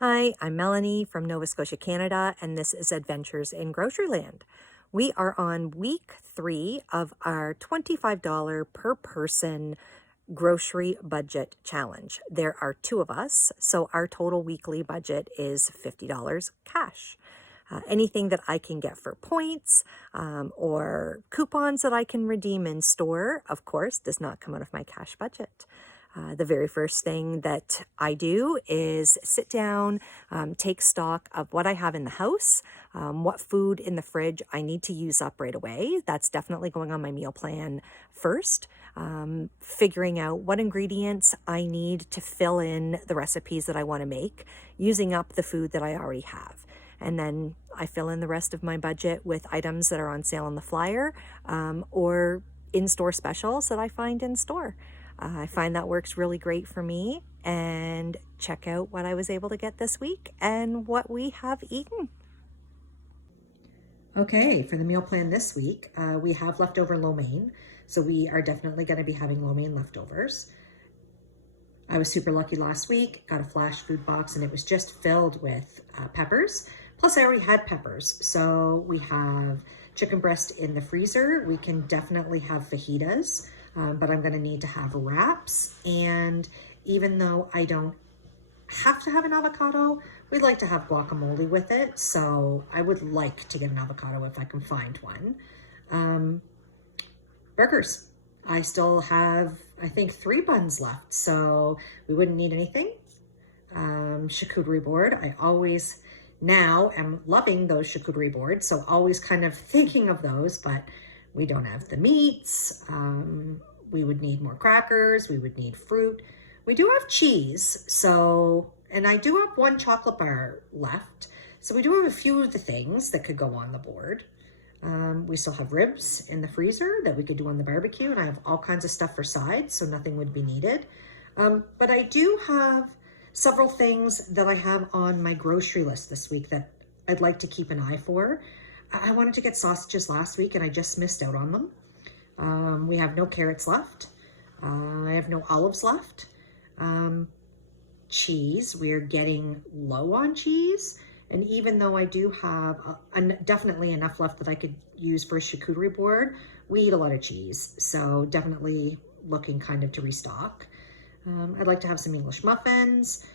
Hi, I'm Melanie from Nova Scotia, Canada, and this is Adventures in Groceryland. We are on week 3 of our $25 per person grocery budget challenge. There are 2 of us, so our total weekly budget is $50 cash. Anything that I can get for points or coupons that I can redeem in store, of course, does not come out of my cash budget. The very first thing that I do is sit down, take stock of what I have in the house, what food in the fridge I need to use up right away. That's definitely going on my meal plan first. Figuring out what ingredients I need to fill in the recipes that I want to make, using up the food that I already have. And then I fill in the rest of my budget with items that are on sale on the flyer or in-store specials that I find in store. I find that works really great for me, and check out what I was able to get this week and what we have eaten. Okay, for the meal plan this week, we have leftover lo mein, so we are definitely going to be having lo mein leftovers. I was super lucky last week, got a flash food box, and it was just filled with peppers. Plus, I already had peppers, so we have chicken breast in the freezer. We can definitely have fajitas, but I'm going to need to have wraps. And even though I don't have to have an avocado, we like to have guacamole with it, so I would like to get an avocado if I can find one. Burgers. I still have, I think, 3 buns left, so we wouldn't need anything. Charcuterie board. I always now am loving those charcuterie boards, so always kind of thinking of those, but we don't have the meats. We would need more crackers. We would need fruit. We do have cheese, so, and I do have 1 chocolate bar left, so we do have a few of the things that could go on the board. We still have ribs in the freezer that we could do on the barbecue, and I have all kinds of stuff for sides, so nothing would be needed. But I do have several things that I have on my grocery list this week that I'd like to keep an eye for. I wanted to get sausages last week, and I just missed out on them. We have no carrots left. I have no olives left. Cheese, we're getting low on cheese. And even though I do have definitely enough left that I could use for a charcuterie board, we eat a lot of cheese. So definitely looking kind of to restock. I'd like to have some English muffins.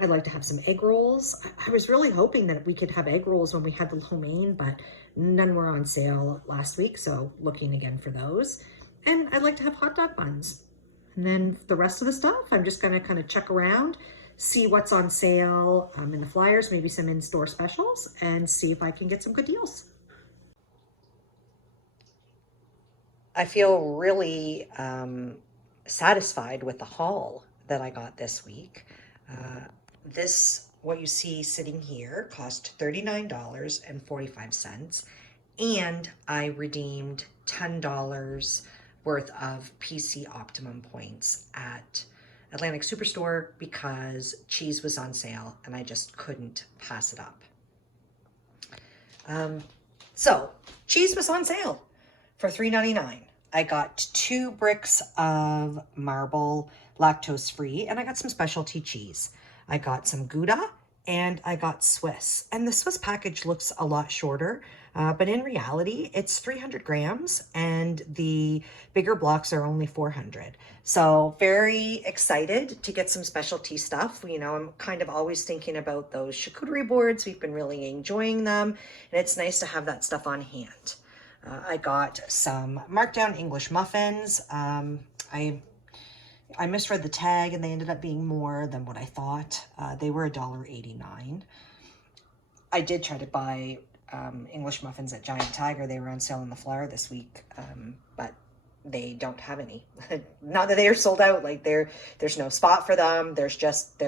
I'd like to have some egg rolls. I was really hoping that we could have egg rolls when we had the lo mein, but none were on sale last week. So looking again for those. And I'd like to have hot dog buns. And then the rest of the stuff, I'm just gonna kind of check around, see what's on sale in the flyers, maybe some in-store specials, and see if I can get some good deals. I feel really satisfied with the haul that I got this week. What you see sitting here, cost $39.45, and I redeemed $10 worth of PC Optimum points at Atlantic Superstore because cheese was on sale and I just couldn't pass it up. So cheese was on sale for $3.99. I got 2 bricks of marble, lactose free, and I got some specialty cheese. I got some Gouda and I got Swiss. And the Swiss package looks a lot shorter, but in reality, it's 300 grams and the bigger blocks are only 400. So very excited to get some specialty stuff. You know, I'm kind of always thinking about those charcuterie boards. We've been really enjoying them, and it's nice to have that stuff on hand. I got some markdown English muffins. I misread the tag and they ended up being more than what I thought. They were $1.89. I did try to buy English muffins at Giant Tiger. They were on sale on the flyer this week, but they don't have any. Not that they are sold out, like there's no spot for them. There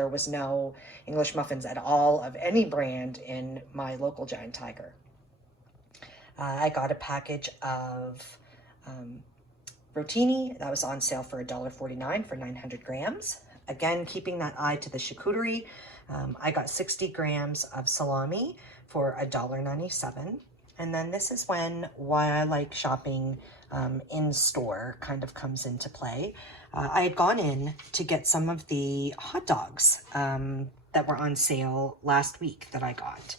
was no English muffins at all of any brand in my local Giant Tiger. I got a package of rotini that was on sale for $1.49 for 900 grams. Again, keeping that eye to the charcuterie, I got 60 grams of salami for $1.97. And then this is when why I like shopping in store kind of comes into play. I had gone in to get some of the hot dogs that were on sale last week that I got.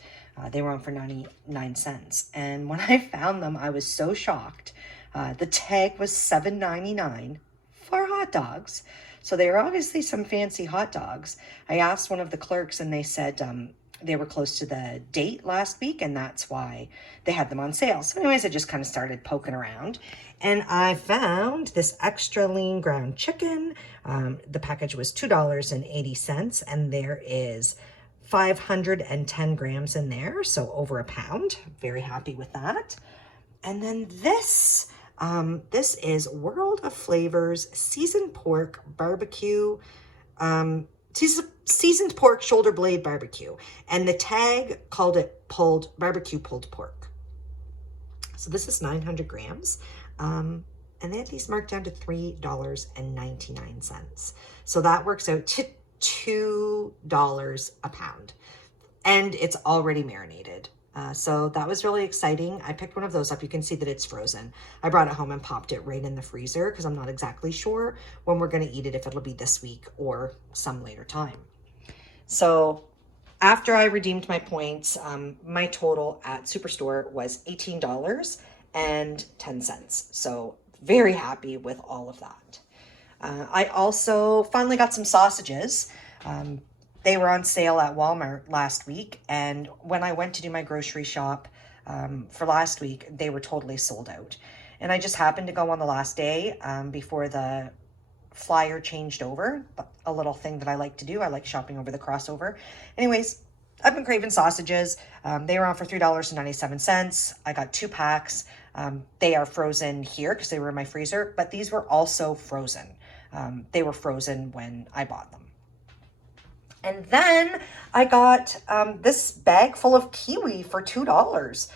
They were on for 99 cents. And when I found them, I was so shocked. The tag was $7.99 for hot dogs. So they were obviously some fancy hot dogs. I asked one of the clerks and they said they were close to the date last week and that's why they had them on sale. So anyways, I just kind of started poking around and I found this extra lean ground chicken. The package was $2.80 and there is 510 grams in there, so over a pound. Very happy with that. And then this is World of Flavors seasoned pork barbecue, seasoned pork shoulder blade barbecue. And the tag called it barbecue pulled pork. So this is 900 grams. And they had these marked down to $3.99. So that works out to $2 a pound. And it's already marinated. So that was really exciting. I picked one of those up. You can see that it's frozen. I brought it home and popped it right in the freezer because I'm not exactly sure when we're going to eat it, if it'll be this week or some later time. So after I redeemed my points, my total at Superstore was $18.10. So very happy with all of that. I also finally got some sausages. They were on sale at Walmart last week, and when I went to do my grocery shop for last week, they were totally sold out. And I just happened to go on the last day before the flyer changed over, a little thing that I like to do. I like shopping over the crossover. Anyways, I've been craving sausages. They were on for $3.97. I got 2 packs. They are frozen here because they were in my freezer, but these were also frozen. They were frozen when I bought them. And then I got this bag full of kiwi for $2.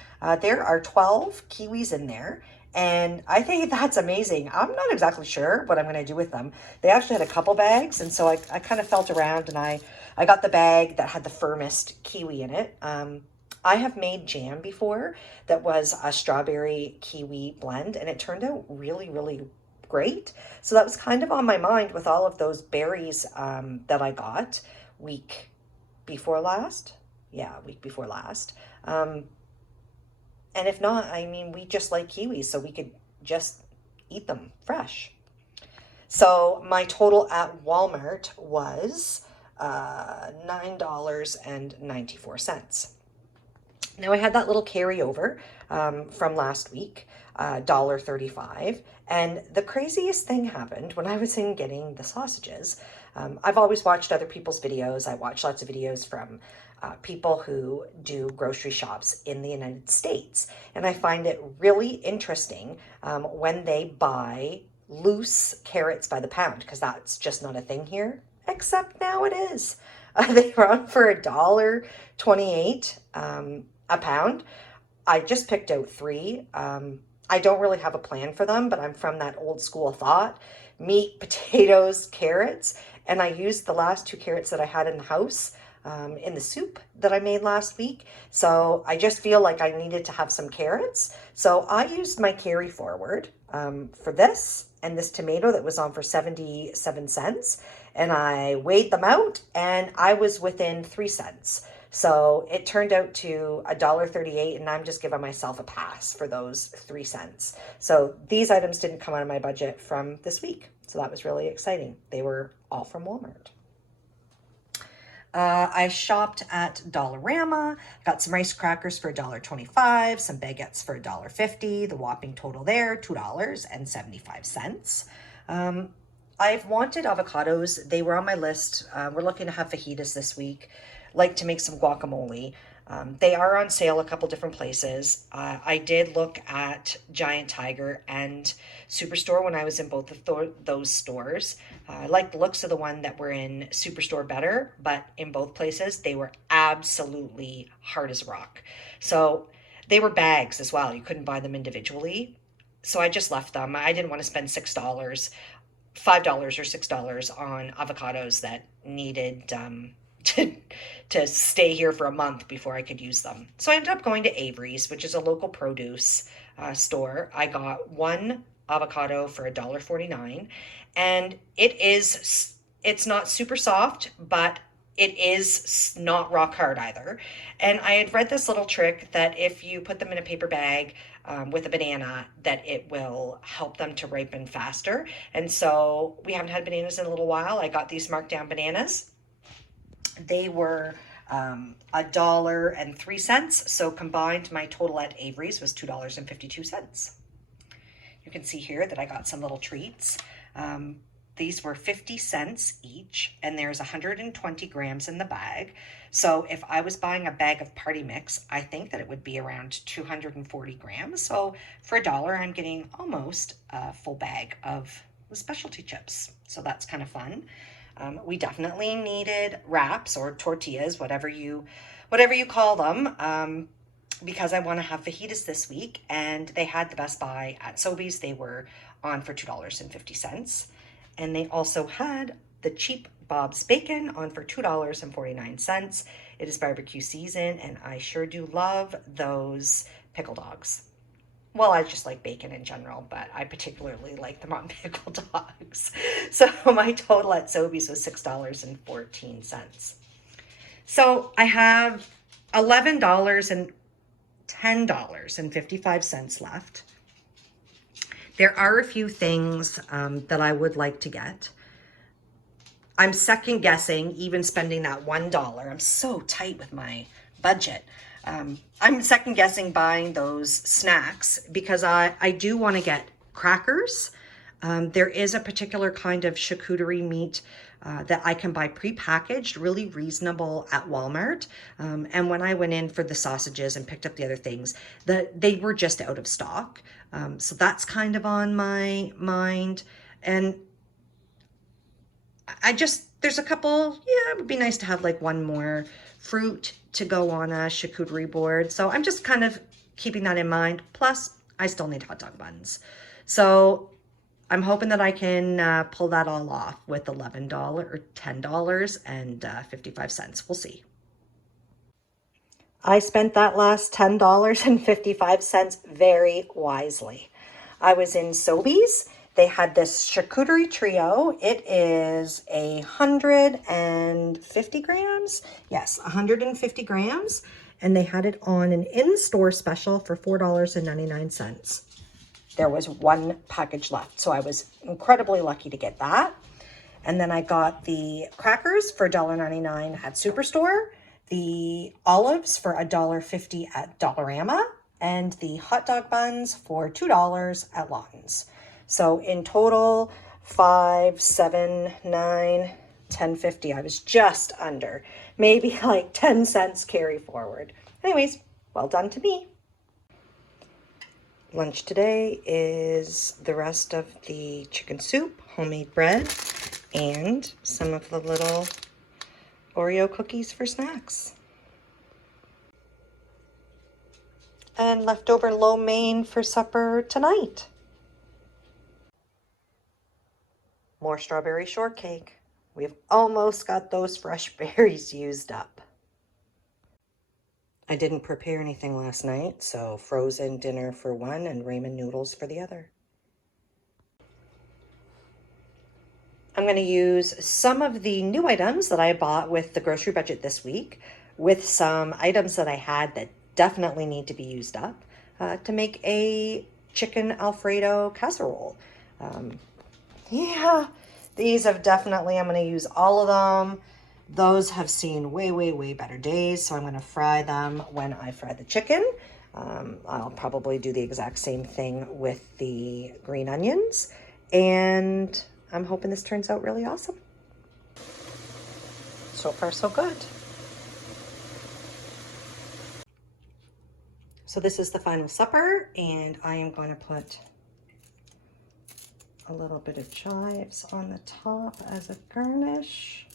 There are 12 kiwis in there, and I think that's amazing. I'm not exactly sure what I'm going to do with them. They actually had a couple bags, and so I kind of felt around, and I got the bag that had the firmest kiwi in it. I have made jam before that was a strawberry kiwi blend, and it turned out really, really great. So that was kind of on my mind with all of those berries that I got week before last. And if not, I mean, we just like kiwis, so we could just eat them fresh. So my total at Walmart was $9.94. Now I had that little carryover from last week, $1.35. And the craziest thing happened when I was in getting the sausages. I've always watched other people's videos. I watch lots of videos from people who do grocery shops in the United States. And I find it really interesting when they buy loose carrots by the pound, because that's just not a thing here, except now it is. They run for $1.28 a pound. I just picked out 3. I don't really have a plan for them, but I'm from that old school thought: meat, potatoes, carrots. And I used the last 2 carrots that I had in the house in the soup that I made last week. So I just feel like I needed to have some carrots. So I used my carry forward for this and this tomato that was on for 77 cents. And I weighed them out and I was within 3 cents. So it turned out to $1.38, and I'm just giving myself a pass for those 3 cents. So these items didn't come out of my budget from this week. So that was really exciting. They were all from Walmart. I shopped at Dollarama, got some rice crackers for $1.25, some baguettes for $1.50, the whopping total there, $2.75. I've wanted avocados. They were on my list. We're looking to have fajitas this week. Like to make some guacamole. They are on sale a couple different places. I did look at Giant Tiger and Superstore when I was in both of those stores. I liked the looks of the one that were in Superstore better, but in both places, they were absolutely hard as a rock. So they were bags as well. You couldn't buy them individually. So I just left them. I didn't want to spend $6, $5 or $6 on avocados that needed to stay here for a month before I could use them. So I ended up going to Avery's, which is a local produce store. I got 1 avocado for $1.49, and it's not super soft, but it is not rock hard either. And I had read this little trick that if you put them in a paper bag with a banana, that it will help them to ripen faster. And so we haven't had bananas in a little while. I got these marked down bananas. They were $1.03. So combined, my total at Avery's was $2.52. You can see here that I got some little treats. These were 50 cents each, and there's 120 grams in the bag. So if I was buying a bag of party mix, I think that it would be around 240 grams. So for $1, I'm getting almost a full bag of the specialty chips. So that's kind of fun. We definitely needed wraps or tortillas, whatever you call them, because I want to have fajitas this week, and they had the Best Buy at Sobeys. They were on for $2.50. And they also had the cheap Bob's bacon on for $2.49. It is barbecue season, and I sure do love those pickle dogs. Well, I just like bacon in general, but I particularly like them on pickle dogs. So my total at Sobeys was $6.14. So I have $11 and $10.55 left. There are a few things that I would like to get. I'm second guessing even spending that $1. I'm so tight with my budget. I'm second guessing buying those snacks because I do want to get crackers. There is a particular kind of charcuterie meat that I can buy prepackaged, really reasonable at Walmart. And when I went in for the sausages and picked up the other things, they were just out of stock. So that's kind of on my mind. And there's a couple, yeah, it would be nice to have like one more fruit to go on a charcuterie board. So I'm just kind of keeping that in mind. Plus, I still need hot dog buns. So I'm hoping that I can pull that all off with $11 or $10.55. We'll see. I spent that last $10.55 very wisely. I was in Sobeys. They had this charcuterie trio. It is 150 grams. Yes, 150 grams. And they had it on an in-store special for $4.99. There was one package left, so I was incredibly lucky to get that. And then I got the crackers for $1.99 at Superstore, the olives for $1.50 at Dollarama, and the hot dog buns for $2 at Lawton's. So in total, 5, 7, 9, 10.50. I was just under, maybe like 10 cents carry forward. Anyways, well done to me. Lunch today is the rest of the chicken soup, homemade bread, and some of the little Oreo cookies for snacks. And leftover lo mein for supper tonight. More strawberry shortcake. We've almost got those fresh berries used up. I didn't prepare anything last night, so frozen dinner for one and ramen noodles for the other. I'm going to use some of the new items that I bought with the grocery budget this week with some items that I had that definitely need to be used up to make a chicken alfredo casserole. Yeah, these have definitely, I'm going to use all of them. Those have seen way, way, way better days, so I'm going to fry them when I fry the chicken. I'll probably do the exact same thing with the green onions, and I'm hoping this turns out really awesome. So far, so good. So this is the final supper, and I am going to put a little bit of chives on the top as a garnish.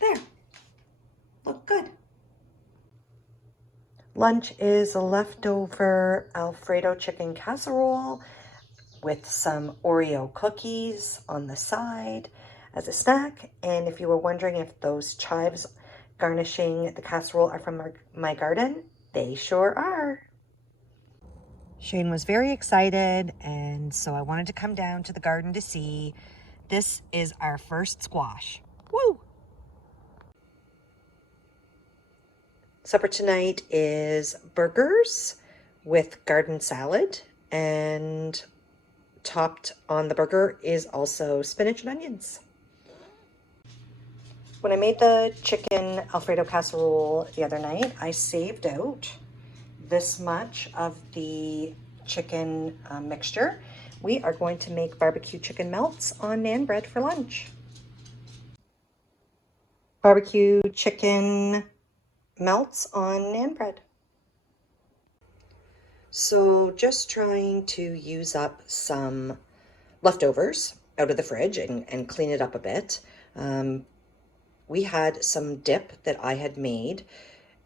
There, look good. Lunch is a leftover Alfredo chicken casserole with some Oreo cookies on the side as a snack. And if you were wondering if those chives garnishing the casserole are from my garden, they sure are. Shane was very excited, and so I wanted to come down to the garden to see. This is our first squash. Woo! Supper tonight is burgers with garden salad, and topped on the burger is also spinach and onions. When I made the chicken alfredo casserole the other night, I saved out this much of the chicken mixture. We are going to make barbecue chicken melts on naan bread for lunch. Barbecue chicken melts on naan bread. So just trying to use up some leftovers out of the fridge and clean it up a bit. We had some dip that I had made.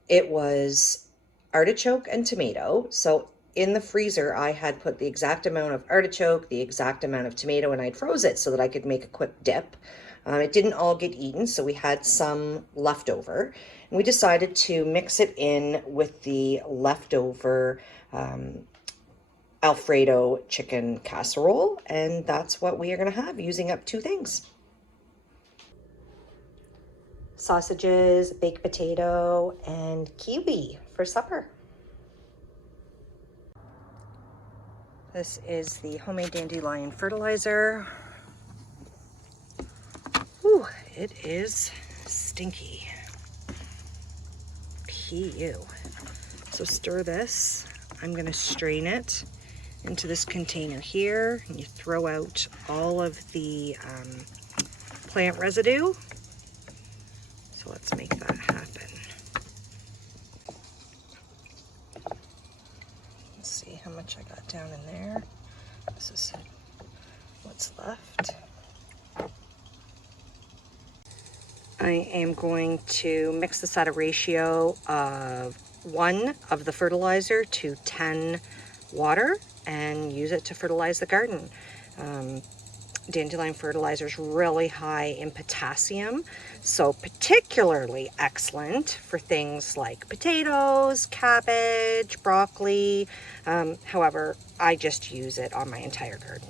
It was artichoke and tomato. So in the freezer, I had put the exact amount of artichoke, the exact amount of tomato, and I'd froze it so that I could make a quick dip. It didn't all get eaten, so we had some left over. And we decided to mix it in with the leftover Alfredo chicken casserole, and that's what we are going to have, using up two things. Sausages, baked potato, and kiwi for supper. This is the homemade dandelion fertilizer. Ooh, it is stinky. P.U. So stir this. I'm going to strain it into this container here, and you throw out all of the plant residue. So let's make that happen. Let's see how much I got down in there. This is what's left. I am going to mix this at a ratio of 1 of the fertilizer to 10 water and use it to fertilize the garden. Dandelion fertilizer is really high in potassium, so particularly excellent for things like potatoes, cabbage, broccoli. However, I just use it on my entire garden.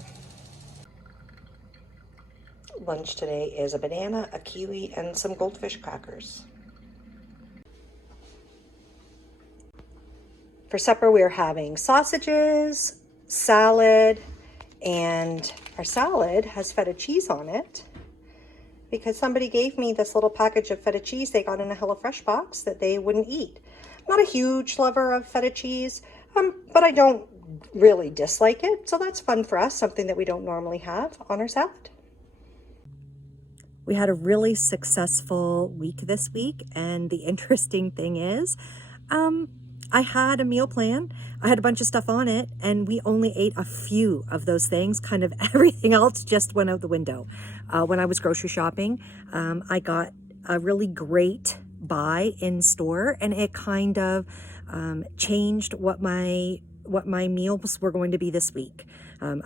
Lunch today is a banana, a kiwi, and some goldfish crackers. For supper, we are having sausages, salad, and our salad has feta cheese on it because somebody gave me this little package of feta cheese they got in a HelloFresh box that they wouldn't eat. I'm not a huge lover of feta cheese, but I don't really dislike it, so that's fun for us, something that we don't normally have on our salad. We had a really successful week this week, and the interesting thing is, I had a meal plan. I had a bunch of stuff on it, and we only ate a few of those things. Kind of everything else just went out the window. When I was grocery shopping, I got a really great buy in store, and it kind of changed what my meals were going to be this week.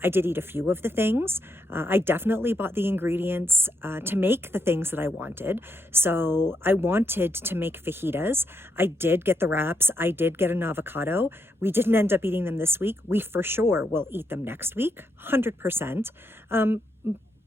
I did eat a few of the things. I definitely bought the ingredients to make the things that I wanted. So I wanted to make fajitas. I did get the wraps. I did get an avocado. We didn't end up eating them this week. We for sure will eat them next week, 100%.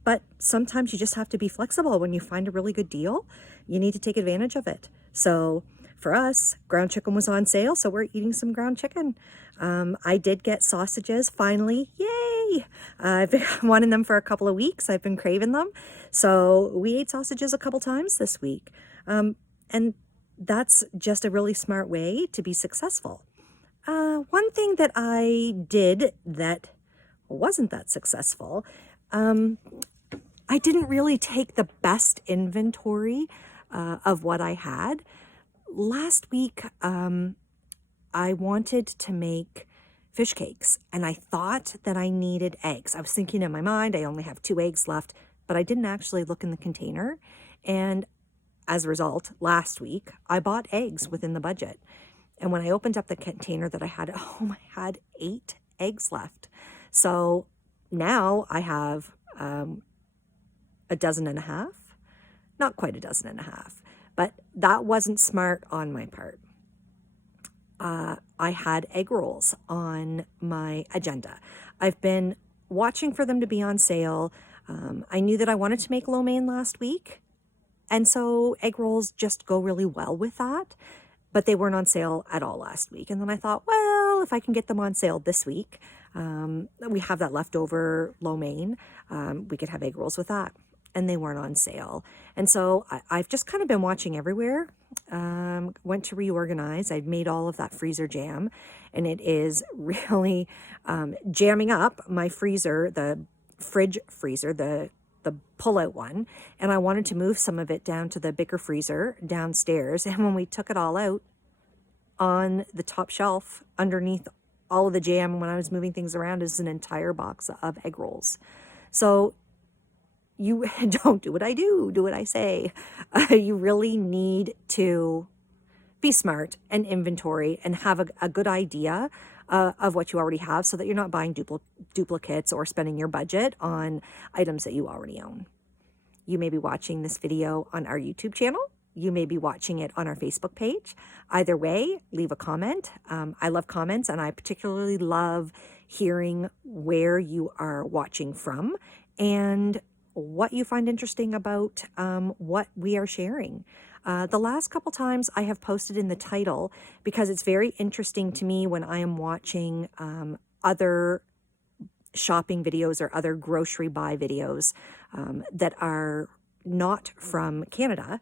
But sometimes you just have to be flexible. When you find a really good deal, you need to take advantage of it. So for us, ground chicken was on sale, so we're eating some ground chicken. I did get sausages finally. Yay! I've been wanting them for a couple of weeks. I've been craving them. So we ate sausages a couple times this week. And that's just a really smart way to be successful. One thing that I did that wasn't that successful, I didn't really take the best inventory of what I had. Last week, I wanted to make fish cakes, and I thought that I needed eggs. I was thinking in my mind, I only have 2 eggs left, but I didn't actually look in the container. And as a result, last week, I bought eggs within the budget. And when I opened up the container that I had, I had 8 eggs left. So now I have a dozen and a half, not quite a dozen and a half, but that wasn't smart on my part. I had egg rolls on my agenda. I've been watching for them to be on sale. I knew that I wanted to make lo mein last week, and so egg rolls just go really well with that. But they weren't on sale at all last week. And then I thought, well, if I can get them on sale this week, we have that leftover lo mein, we could have egg rolls with that. And they weren't on sale. And so I've just kind of been watching everywhere. Went to reorganize. I've made all of that freezer jam, and it is really jamming up my freezer, the fridge freezer, the pull-out one, and I wanted to move some of it down to the bigger freezer downstairs. And when we took it all out, on the top shelf underneath all of the jam, when I was moving things around, is an entire box of egg rolls. So you don't do what I do what I say. You really need to be smart and inventory and have a good idea of what you already have, so that you're not buying duplicates or spending your budget on items that you already own. You may be watching this video on our YouTube channel. You may be watching it on our Facebook page. Either way, leave a comment. I love comments, and I particularly love hearing where you are watching from and what you find interesting about what we are sharing. The last couple times I have posted in the title, because it's very interesting to me when I am watching other shopping videos or other grocery buy videos that are not from Canada,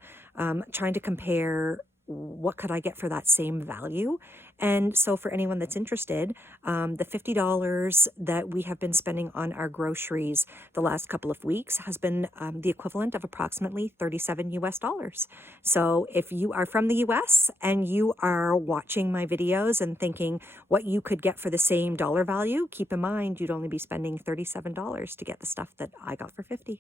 trying to compare what could I get for that same value. And so for anyone that's interested, the $50 that we have been spending on our groceries the last couple of weeks has been the equivalent of approximately $37 US. So if you are from the US and you are watching my videos and thinking what you could get for the same dollar value, keep in mind you'd only be spending $37 to get the stuff that I got for $50.